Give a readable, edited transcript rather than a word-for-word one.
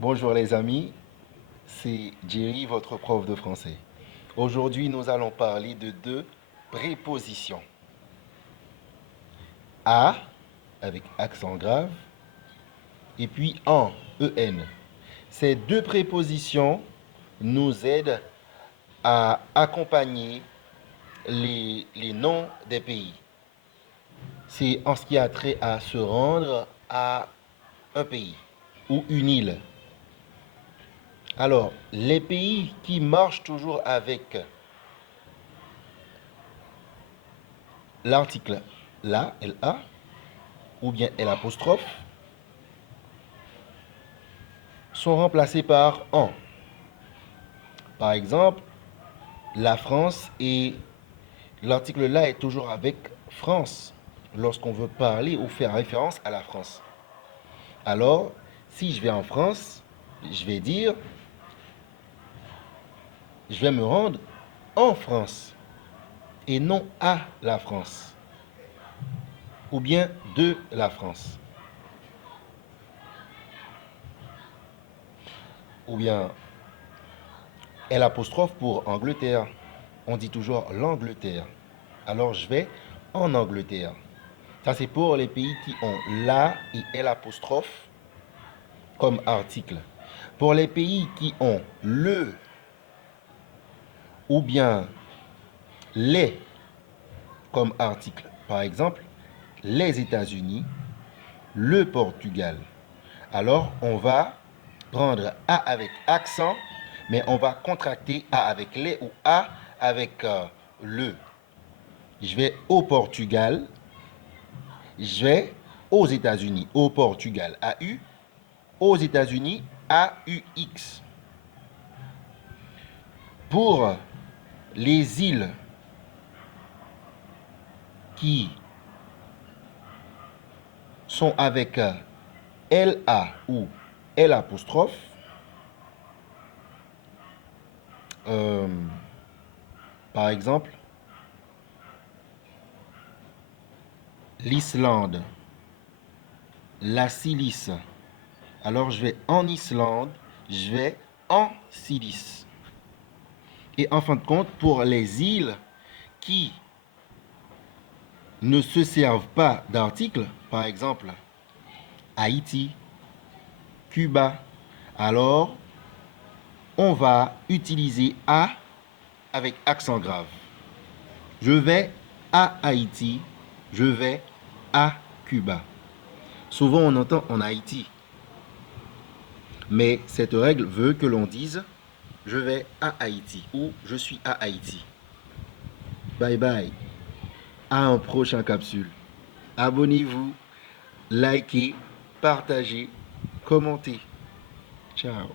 Bonjour les amis, c'est Jerry, votre prof de français. Aujourd'hui, nous allons parler de deux prépositions. À, avec accent grave, et puis en, en. Ces deux prépositions nous aident à accompagner les noms des pays. C'est en ce qui a trait à se rendre à un pays ou une île. Alors, les pays qui marchent toujours avec l'article la, LA, ou bien l'apostrophe, sont remplacés par en. Par exemple, la France et l'article là est toujours avec France lorsqu'on veut parler ou faire référence à la France. Alors, si je vais en France, je vais dire, je vais me rendre en France et non à la France ou bien de la France. Ou bien l'apostrophe pour Angleterre. On dit toujours l'Angleterre. Alors je vais en Angleterre. Ça c'est pour les pays qui ont la et l'apostrophe comme article. Pour les pays qui ont le ou bien les comme article, par exemple, les États-Unis, le Portugal. Alors on va prendre A avec accent, mais on va contracter A avec les ou A avec le. Je vais au Portugal, je vais aux États-Unis, au Portugal, AU, aux États-Unis, AUX. Pour les îles qui sont avec LA ou l'apostrophe, euh, par exemple, l'Islande, la Silice. Alors je vais en Islande, je vais en Silice. Et en fin de compte, pour les îles qui ne se servent pas d'articles, par exemple Haïti, Cuba, alors on va utiliser A avec accent grave. Je vais à Haïti, je vais à Cuba. Souvent on entend en Haïti, mais cette règle veut que l'on dise je vais à Haïti ou je suis à Haïti. Bye bye, à un prochain capsule. Abonnez-vous, likez, partagez, commentez. Ciao.